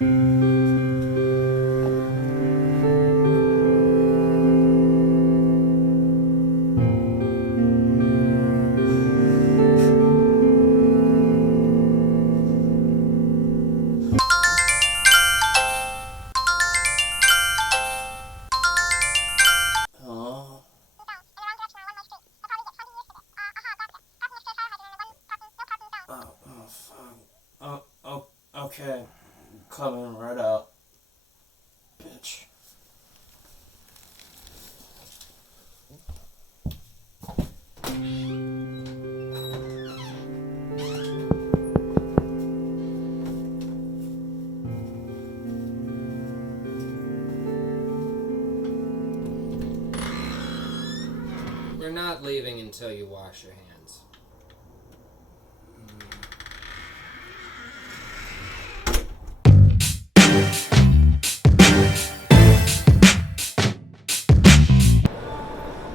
Okay, coming right out, bitch. You're not leaving until you wash your hands.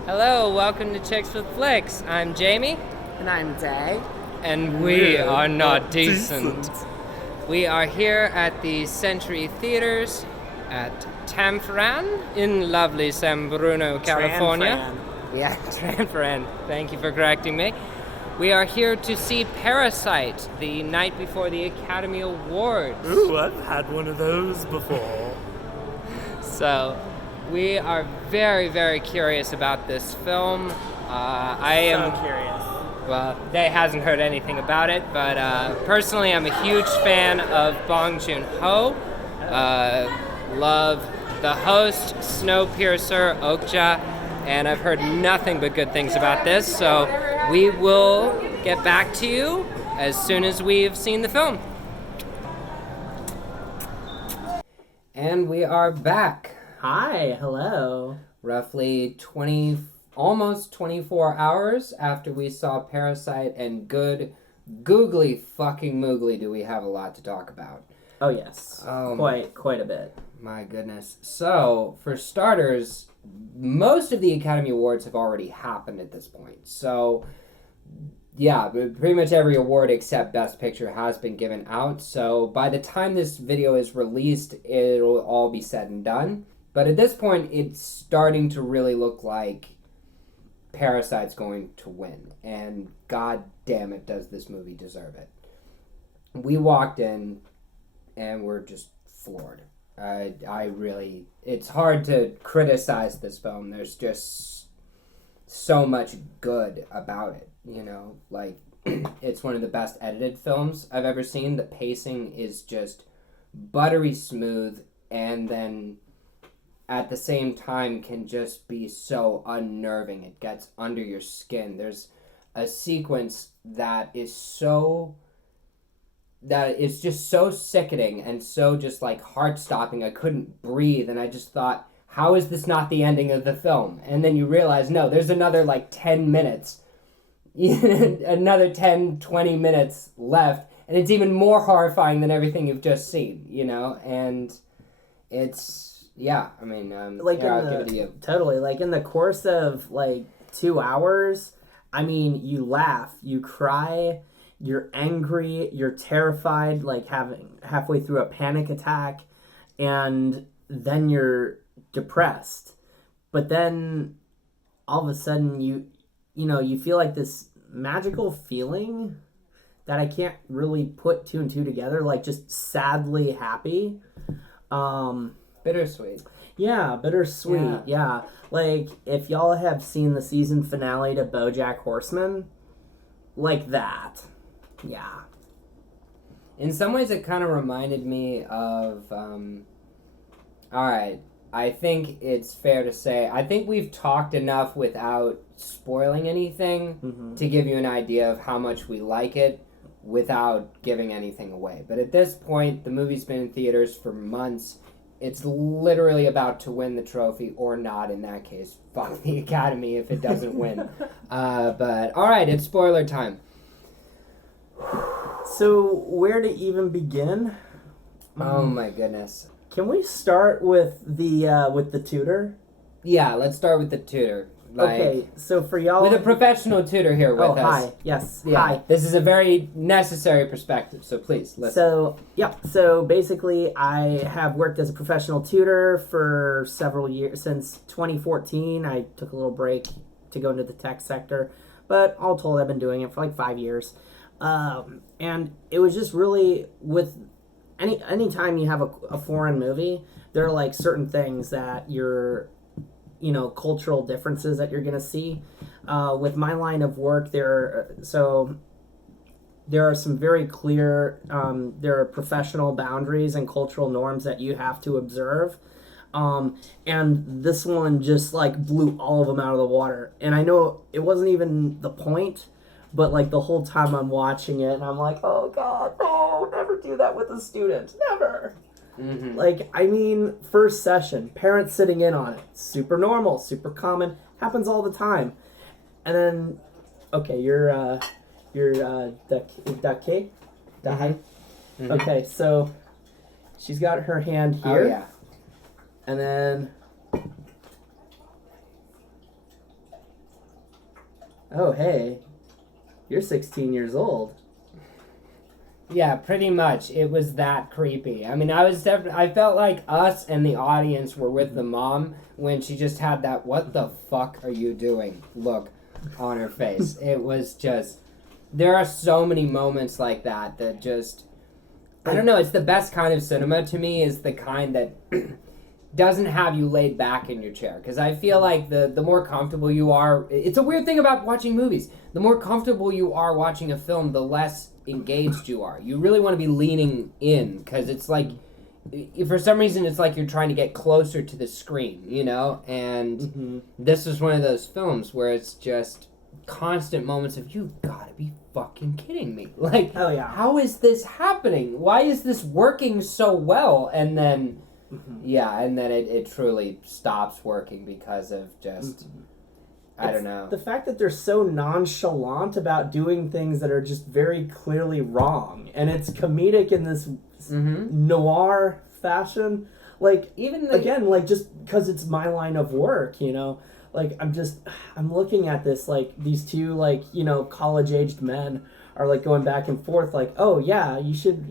Hello, welcome to Chicks with Flicks. I'm Jamie. And I'm Day. And we are not decent. We are here at the Century Theaters at Tamfran in lovely San Bruno, California. Yeah, Tamfran. Thank you for correcting me. We are here to see Parasite the night before the Academy Awards. Ooh, I've had one of those before. So, we are very, very curious about this film. I am curious. Well, Day hasn't heard anything about it, but personally, I'm a huge fan of Bong Joon-ho. Love The Host, Snowpiercer, Okja, and I've heard nothing but good things about this. So we will get back to you as soon as we've seen the film. And we are back. Hi, hello. Roughly almost 24 hours after we saw Parasite, and good googly fucking moogly do we have a lot to talk about. Oh yes, quite a bit. My goodness. So, for starters, most of the Academy Awards have already happened at this point. So, yeah, pretty much every award except Best Picture has been given out. So, by the time this video is released, it'll all be said and done. But at this point, it's starting to really look like Parasite's going to win. And god damn it, does this movie deserve it. We walked in and we're just floored. It's hard to criticize this film. There's just so much good about it, you know? Like, it's one of the best edited films I've ever seen. The pacing is just buttery smooth, and then at the same time can just be so unnerving. It gets under your skin. There's a sequence that is just so sickening and so just like heart-stopping. I couldn't breathe, and I just thought, how is this not the ending of the film? And then you realize, no, there's another like 10 minutes, another 10, 20 minutes left, and it's even more horrifying than everything you've just seen, you know? And it's, yeah, I mean, like yeah, I'll give it to you. Totally, like in the course of like 2 hours, I mean, you laugh, you cry, you're angry, you're terrified, like halfway through a panic attack, and then you're depressed. But then all of a sudden you feel like this magical feeling that I can't really put two and two together, like just sadly happy. Bittersweet. Yeah, bittersweet. Yeah. Like if y'all have seen the season finale to BoJack Horseman, like that. Yeah. In some ways, it kind of reminded me of, alright, I think it's fair to say, I think we've talked enough without spoiling anything to give you an idea of how much we like it without giving anything away. But at this point, the movie's been in theaters for months. It's literally about to win the trophy, or not in that case. Fuck the Academy if it doesn't win. But, alright, it's spoiler time. So, where to even begin? Oh my goodness. Can we start with the tutor? Yeah, let's start with the tutor. Like, okay, so for y'all... with a professional tutor here with us. Hi. Yes, Yeah, hi. this is a very necessary perspective, so please, listen. So basically I have worked as a professional tutor for several years. Since 2014, I took a little break to go into the tech sector. But all told, I've been doing it for like 5 years. And it was just really, with any time you have a foreign movie, there are like certain things that cultural differences that you're going to see. With my line of work, there are some very clear, there are professional boundaries and cultural norms that you have to observe. And this one just like blew all of them out of the water. And I know it wasn't even the point, but like the whole time I'm watching it and I'm like, oh God, no, never do that with a student. Never. Mm-hmm. Like, I mean, first session, parents sitting in on it. Super normal, super common, happens all the time. And then, okay, you're Dake? Mm-hmm. Okay, so she's got her hand here. Oh, yeah. And then... Oh, hey. You're 16 years old. Yeah, pretty much. It was that creepy. I mean, I felt like us and the audience were with the mom when she just had that "what the fuck are you doing" look on her face. It was just... There are so many moments like that just... I don't know, it's the best kind of cinema to me, is the kind that doesn't have you laid back in your chair. Because I feel like the more comfortable you are... It's a weird thing about watching movies. The more comfortable you are watching a film, the less engaged you are. You really want to be leaning in, because it's like... For some reason, it's like you're trying to get closer to the screen, you know? And this is one of those films where it's just constant moments of, you've got to be fucking kidding me. Like, oh, yeah. How is this happening? Why is this working so well? And then... Yeah, and then it truly stops working because of just, I don't know. The fact that they're so nonchalant about doing things that are just very clearly wrong. And it's comedic in this noir fashion. Like, again, like, just because it's my line of work, you know? Like, I'm looking at this, like, these two, like, college-aged men are, like, going back and forth, like, oh, yeah, you should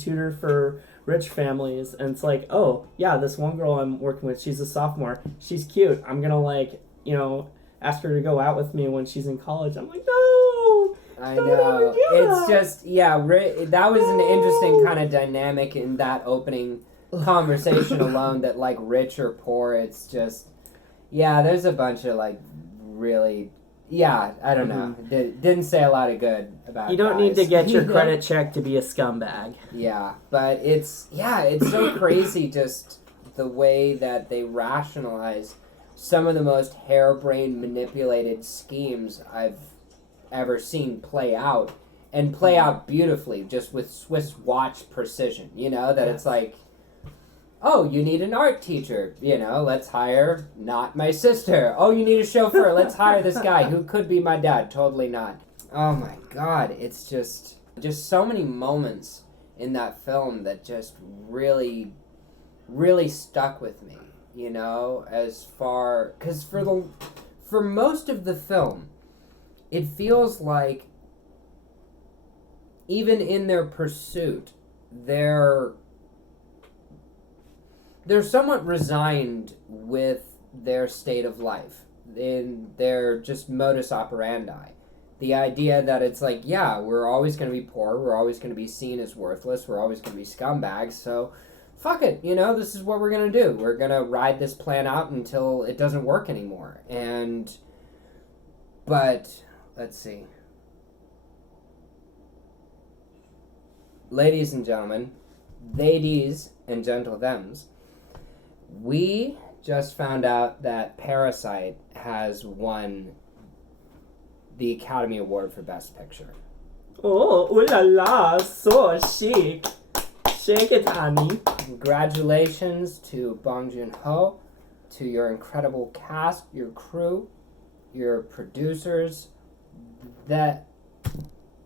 tutor for rich families. And it's like, oh, yeah, this one girl I'm working with, she's a sophomore. She's cute. I'm going to, like, ask her to go out with me when she's in college. I'm like, no! I know. It's just, yeah, that was an interesting kind of dynamic in that opening conversation alone, that, like, rich or poor, it's just, yeah, there's a bunch of, like, really... Yeah, I don't know. Didn't say a lot of good about. You don't need to get your credit check to be a scumbag. Yeah, but it's so crazy just the way that they rationalize some of the most harebrained, manipulated schemes I've ever seen play out, and play out beautifully, just with Swiss watch precision. You know, that it's like, oh, you need an art teacher. Let's hire not my sister. Oh, you need a chauffeur. Let's hire this guy who could be my dad. Totally not. Oh my God. It's just so many moments in that film that just really, really stuck with me, because for most of the film, it feels like even in their pursuit, they're somewhat resigned with their state of life, in their just modus operandi. The idea that it's like, yeah, we're always going to be poor, we're always going to be seen as worthless, we're always going to be scumbags, so fuck it, this is what we're going to do. We're going to ride this plan out until it doesn't work anymore. But, let's see. Ladies and gentlemen, ladies and gentle thems, we just found out that Parasite has won the Academy Award for Best Picture. Oh, ooh la la, so chic. Shake it, honey. Congratulations to Bong Joon-ho, to your incredible cast, your crew, your producers, that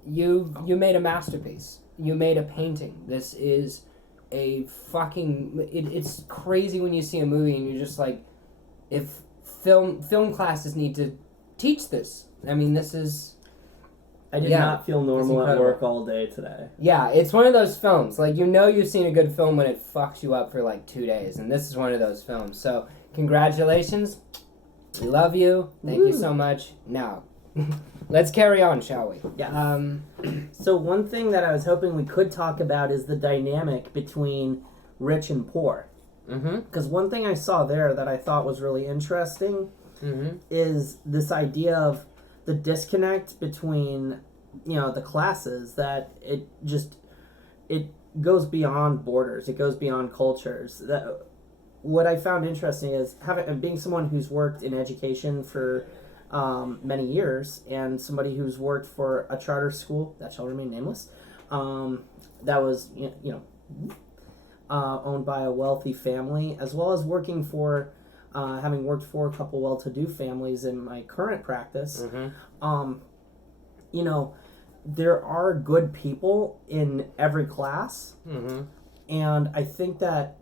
you made a masterpiece. You made a painting. This is a fucking... It's crazy when you see a movie and you're just like, if film classes need to teach this. I mean, this is... I did Yeah, not feel normal at incredible. work all day today. Yeah, it's one of those films. Like, you know you've seen a good film when it fucks you up for like 2 days, and this is one of those films. So, congratulations. We love you. Thank you so much. Now, let's carry on, shall we? Yeah. So one thing that I was hoping we could talk about is the dynamic between rich and poor. Mm-hmm. Because one thing I saw there that I thought was really interesting is this idea of the disconnect between, the classes, that it goes beyond borders, it goes beyond cultures. What I found interesting is being someone who's worked in education for many years, and somebody who's worked for a charter school that shall remain nameless, that was owned by a wealthy family, as well as working for having worked for a couple well-to-do families in my current practice. There are good people in every class, and I think that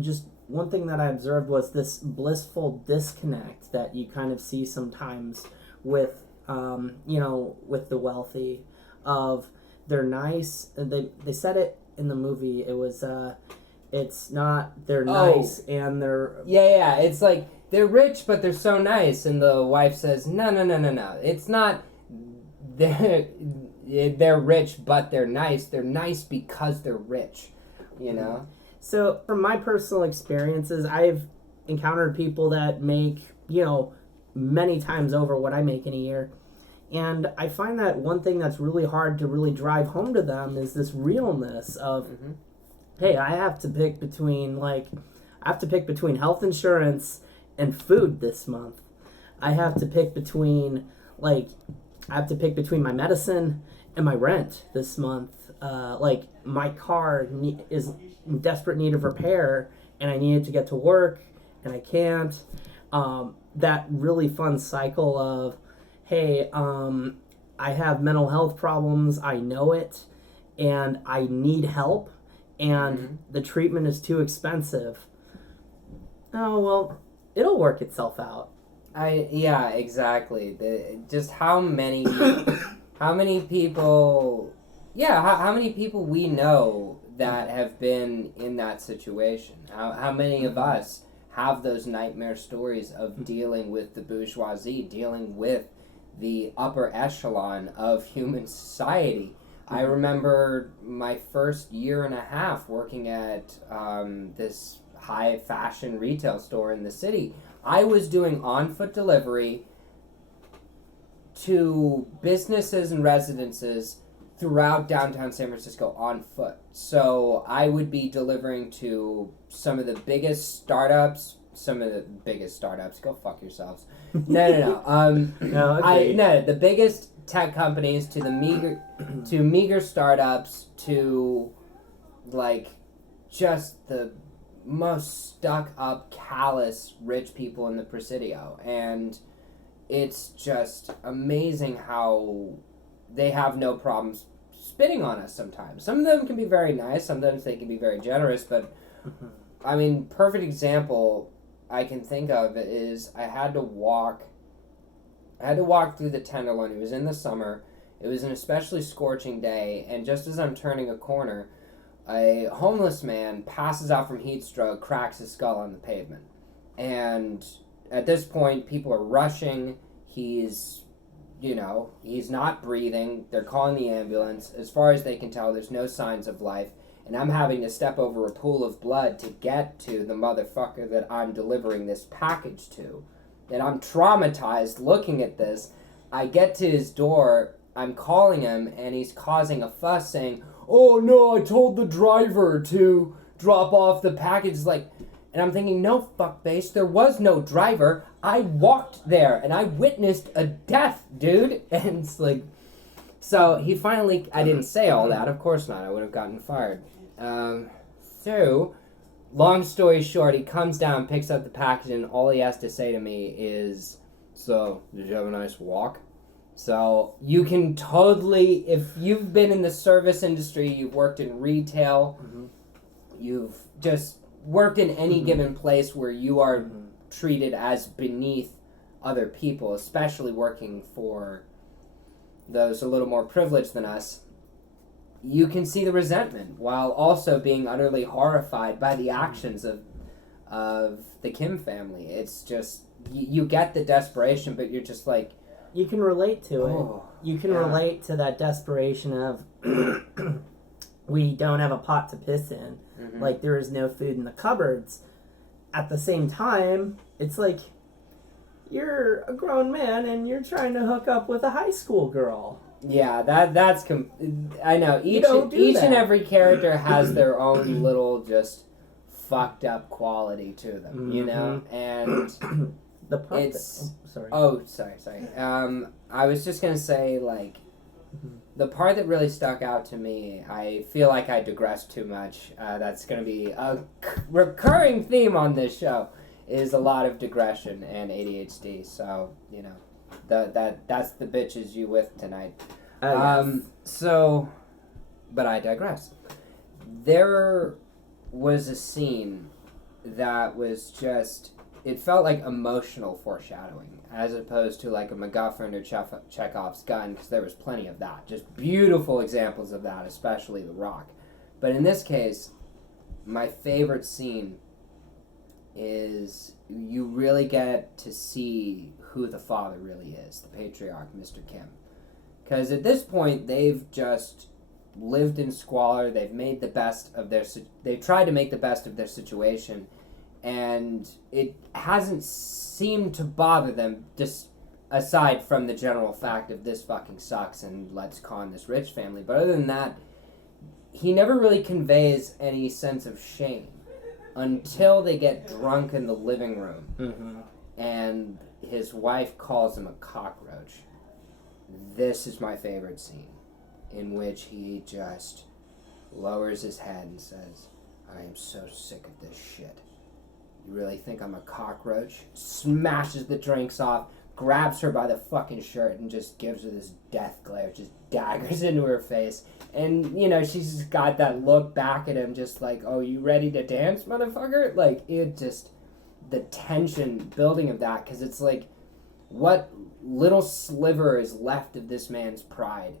just one thing that I observed was this blissful disconnect that you kind of see sometimes with with the wealthy. Of they're nice, and they said it in the movie. It was it's not they're nice and they're Yeah. It's like they're rich, but they're so nice, and the wife says, No. It's not. They're rich, but they're nice. They're nice because they're rich. So, from my personal experiences, I've encountered people that make, many times over what I make in a year. And I find that one thing that's really hard to really drive home to them is this realness of, hey, I have to pick between health insurance and food this month. I have to pick between my medicine and my rent this month. My car is in desperate need of repair, and I need it to get to work, and I can't. That really fun cycle of, hey, I have mental health problems, I know it, and I need help, and the treatment is too expensive. Oh, well, it'll work itself out. Yeah, exactly. Just how many people we know that have been in that situation? How many of us have those nightmare stories of dealing with the bourgeoisie, dealing with the upper echelon of human society? I remember my first year and a half working at this high fashion retail store in the city. I was doing on-foot delivery to businesses and residences throughout downtown San Francisco on foot. So I would be delivering to some of the biggest startups. Go fuck yourselves. No. The biggest tech companies to the meager startups to just the most stuck up, callous, rich people in the Presidio. And it's just amazing how they have no problems spitting on us sometimes. Some of them can be very nice, sometimes they can be very generous, but perfect example I can think of is I had to walk through the Tenderloin. It was in the summer. It was an especially scorching day, and just as I'm turning a corner, a homeless man passes out from heat stroke, cracks his skull on the pavement. And at this point, people are rushing. He's not breathing. They're calling the ambulance. As far as they can tell, there's no signs of life. And I'm having to step over a pool of blood to get to the motherfucker that I'm delivering this package to. And I'm traumatized looking at this. I get to his door. I'm calling him, and he's causing a fuss saying, "Oh, no, I told the driver to drop off the package." And I'm thinking, no, fuckface, there was no driver. I walked there, and I witnessed a death, dude. And it's so he finally, I didn't say all that, of course not, I would have gotten fired. So, long story short, he comes down, picks up the package, and all he has to say to me is, "So, did you have a nice walk?" So, you can totally, if you've been in the service industry, you've worked in retail, you've just worked in any given place where you are treated as beneath other people, especially working for those a little more privileged than us, you can see the resentment while also being utterly horrified by the actions of the Kim family. It's just, you get the desperation, but you're just like... You can relate to it. Oh, You can relate to that desperation of, we don't have a pot to piss in. Mm-hmm. Like, there is no food in the cupboards. At the same time, it's like, you're a grown man and you're trying to hook up with a high school girl. Yeah, that's I know each that. and every character has their own little just fucked up quality to them, you know, and the part it's sorry. Oh, sorry. I was just gonna say, like, the part that really stuck out to me, I feel like I digressed too much. That's gonna be a recurring theme on this show, is a lot of digression and ADHD. So, you know, that's the bitches you with tonight. Yes. So, but I digress. There was a scene that was just, it felt like emotional foreshadowing, as opposed to like a MacGuffin or Chekhov's gun, because there was plenty of that. Just beautiful examples of that, especially The Rock. But in this case, my favorite scene is you really get to see who the father really is, the patriarch, Mr. Kim. Because at this point, they've just lived in squalor. They've made the best of they've tried to make the best of their situation, and it hasn't seemed to bother them, just aside from the general fact of this fucking sucks and let's con this rich family. But other than that, he never really conveys any sense of shame until they get drunk in the living room, and his wife calls him a cockroach. This is my favorite scene, in which he just lowers his head and says, I am so sick of this shit. You really think I'm a cockroach? Smashes the drinks off, grabs her by the fucking shirt, and just gives her this death glare, just daggers into her face. And, you know, she's just got that look back at him, just like, oh, you ready to dance, motherfucker? Like, it just, the tension building of that, because it's like, what little sliver is left of this man's pride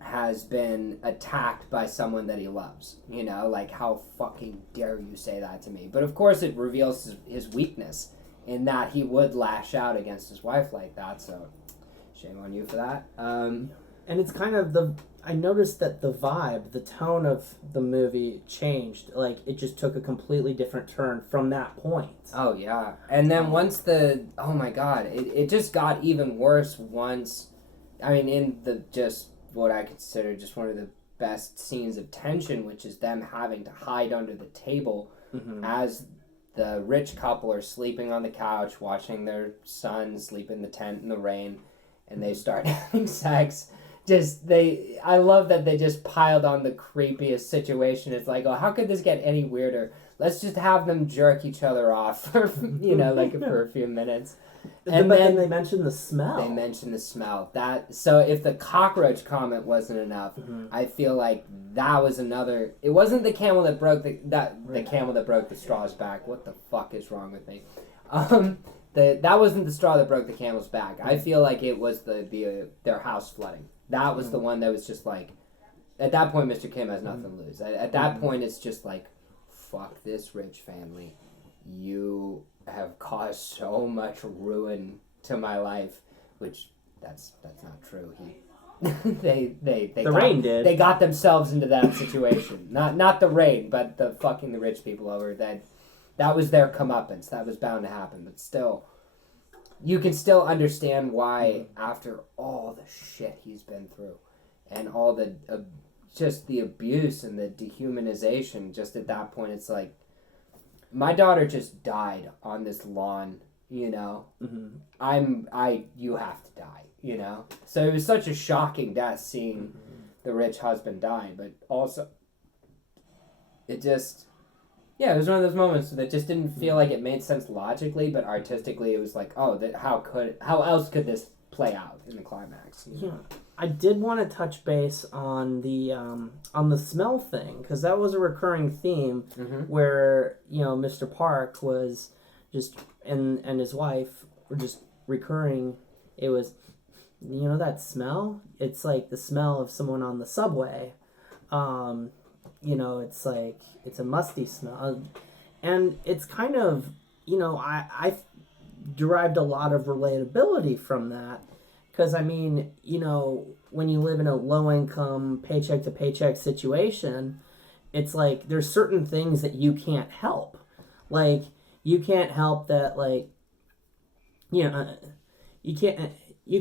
has been attacked by someone that he loves. You know, like, how fucking dare you say that to me? But of course it reveals his weakness in that he would lash out against his wife like that, so shame on you for that. And it's kind of I noticed that the vibe, the tone of the movie changed. Like, it just took a completely different turn from that point. Oh, yeah. And then once oh my god, it just got even worse once, I mean, in the just what I consider just one of the best scenes of tension, which is them having to hide under the table as the rich couple are sleeping on the couch, watching their son sleep in the tent in the rain, and they start having sex. I love that they just piled on the creepiest situation. It's like, oh, how could this get any weirder? Let's just have them jerk each other off for, you know, like for a few minutes. And then they mentioned the smell. They mentioned the smell. So if the cockroach comment wasn't enough, I feel like that was another. It wasn't the camel that broke the camel that broke the straw's back. What the fuck is wrong with me? That wasn't the straw that broke the camel's back. I feel like it was their house flooding. That was the one that was just like, at that point, Mr. Kim has nothing to lose. At that point, it's just like, fuck this rich family. You have caused so much ruin to my life, which that's not true. Rain did. They got themselves into that situation. not the rain, but the fucking the rich people over that was their comeuppance. That was bound to happen, but still. You can still understand why, after all the shit he's been through, and all the just the abuse and the dehumanization, just at that point, it's like, my daughter just died on this lawn, you know. You have to die, you know. So it was such a shocking death, seeing the rich husband die, but also, it just. Yeah, it was one of those moments that just didn't feel like it made sense logically, but artistically it was like, oh, how else could this play out in the climax? You know? Yeah, I did want to touch base on the smell thing, because that was a recurring theme where, you know, Mr. Park was just and his wife were just recurring. It was, that smell. It's like the smell of someone on the subway. It's like it's a musty smell, and it's kind of I derived a lot of relatability from that. Because, when you live in a low-income, paycheck-to-paycheck situation, it's like there's certain things that you can't help. Like, you can't help that, like, you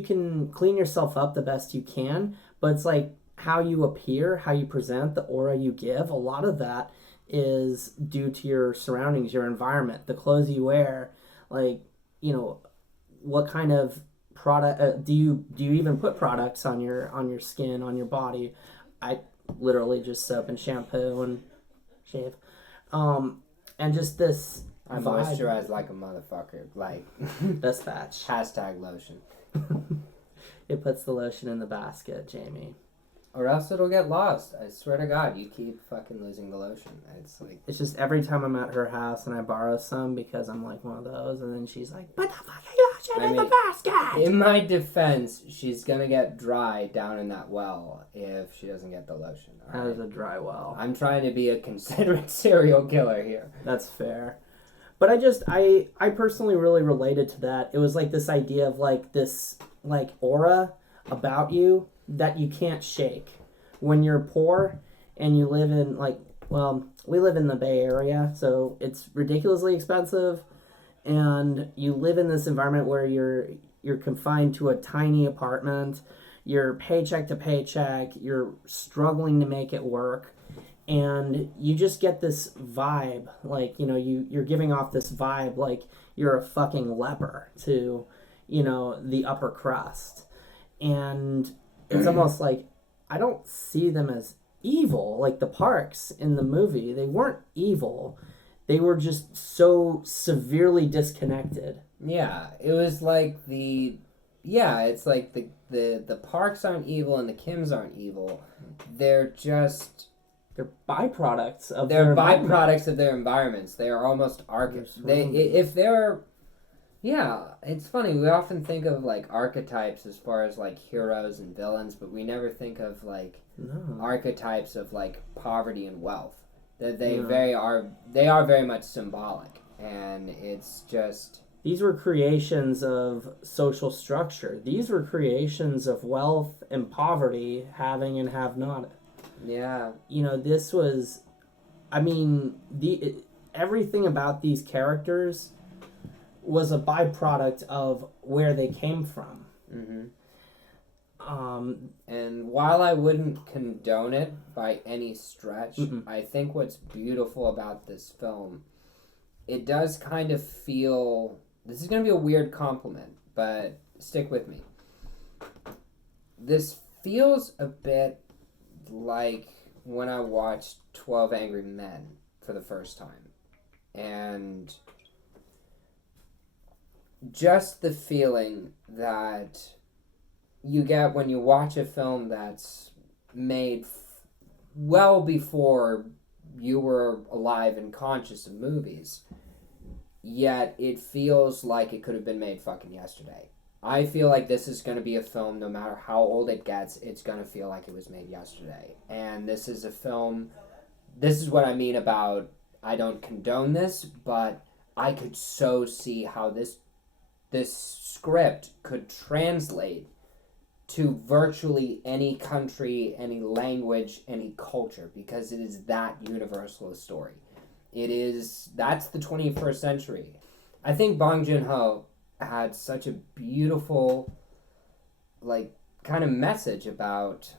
can clean yourself up the best you can, but it's like how you appear, how you present, the aura you give, a lot of that is due to your surroundings, your environment, the clothes you wear, like, what kind of product do you even put products on your skin, on your body? I literally just soap and shampoo and shave, and just this I vibe. moisturize like a motherfucker, like Best batch. #lotion. It puts the lotion in the basket, Jamie. Or else it'll get lost. I swear to God, you keep fucking losing the lotion. It's just every time I'm at her house and I borrow some because I'm like one of those, and then she's like, "Put the fucking lotion in the basket." In my defense, she's gonna get dry down in that well if she doesn't get the lotion. That is a dry well. I'm trying to be a considerate serial killer here. That's fair. But I personally really related to that. It was like this idea of like this like aura about you that you can't shake. When you're poor and you live in we live in the Bay Area, so it's ridiculously expensive, and you live in this environment where you're confined to a tiny apartment, you're paycheck to paycheck, you're struggling to make it work, and you just get this vibe, like, you're giving off this vibe like you're a fucking leper to, the upper crust. And it's almost like I don't see them as evil. Like the Parks in the movie, they weren't evil. They were just so severely disconnected. Yeah, it was like it's like the Parks aren't evil and the Kims aren't evil. They're byproducts of their environments. They are almost it's funny. We often think of like archetypes as far as like heroes and villains, but we never think of like archetypes of like poverty and wealth. That they are very much symbolic, and it's just these were creations of social structure. These were creations of wealth and poverty, having and have not. Yeah. This was, everything about these characters was a byproduct of where they came from. Mm-hmm. And while I wouldn't condone it by any stretch, I think what's beautiful about this film, it does kind of feel, this is going to be a weird compliment, but stick with me. This feels a bit like when I watched 12 Angry Men for the first time. And just the feeling that you get when you watch a film that's made well before you were alive and conscious of movies, yet it feels like it could have been made fucking yesterday. I feel like this is going to be a film, no matter how old it gets, it's going to feel like it was made yesterday. And this is a film, this is what I mean about, I don't condone this, but I could so see how this script could translate to virtually any country, any language, any culture, because it is that universal a story. That's the 21st century. I think Bong Joon-ho had such a beautiful, like, kind of message about,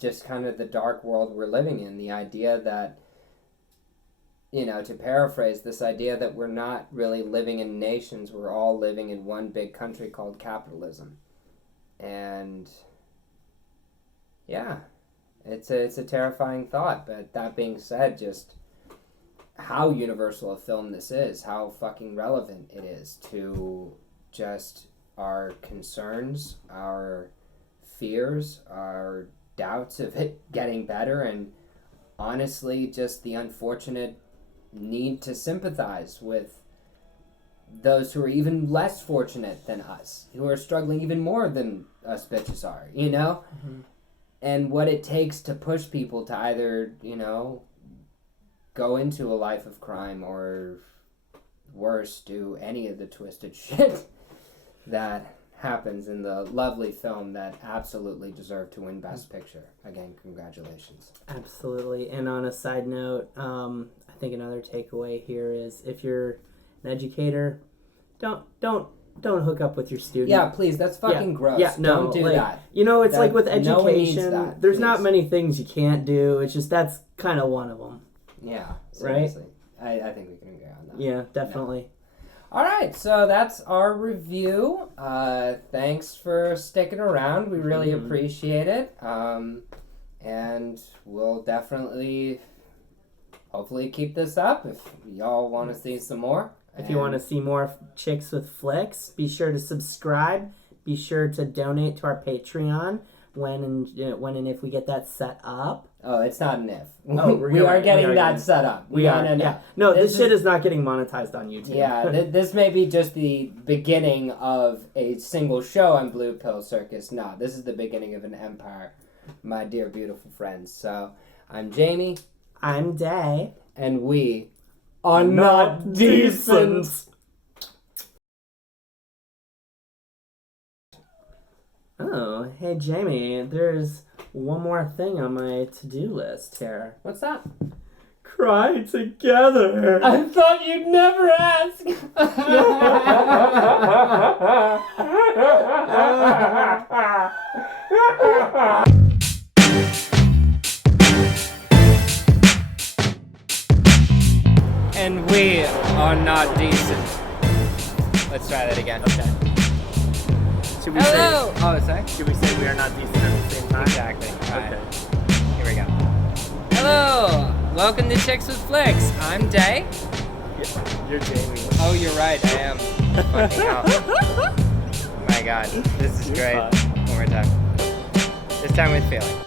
just kind of the dark world we're living in. The idea that, to paraphrase, this idea that we're not really living in nations, we're all living in one big country called capitalism. And, yeah, it's a terrifying thought. But that being said, just how universal a film this is, how fucking relevant it is to just our concerns, our fears, our doubts of it getting better, and honestly just the unfortunate need to sympathize with those who are even less fortunate than us, who are struggling even more than us bitches are, you know? Mm-hmm. And what it takes to push people to either, you know, go into a life of crime or worse, do any of the twisted shit that happens in the lovely film that absolutely deserved to win Best Picture. Again, congratulations. Absolutely. And on a side note, I think another takeaway here is if you're an educator, don't hook up with your student. Yeah, please. That's fucking gross. Yeah, no, don't do like, that. You know, it's That- like with no one needs education, that, there's please. not many things you can't do. It's just that's kind of one of them. Yeah, Right? seriously. I think we can agree on that. Yeah, definitely. All right, so that's our review. Thanks for sticking around. We really appreciate it. And we'll definitely, hopefully, keep this up if y'all want to see some more. If you want to see more Chicks with Flicks, be sure to subscribe. Be sure to donate to our Patreon when and if we get that set up. Oh, it's not an if. Oh, we are getting that set up. No, this shit is not getting monetized on YouTube. Yeah, this may be just the beginning of a single show on Blue Pill Circus. No, this is the beginning of an empire, my dear beautiful friends. So, I'm Jamie. I'm Day. And we are not decent. Oh, hey Jamie, there's one more thing on my to-do list here. What's that? Cry together. I thought you'd never ask. And we are not decent. Let's try that again. Okay. Should we Hello. Oh, sorry. Should we say we are not decent at the same time? Exactly. All right. Okay. Here we go. Hello. Welcome to Chicks with Flicks. I'm Day. Yeah, you're Jamie. Oh, you're right. I am. Fucking hell. My God. This is great. One more time. This time with feeling.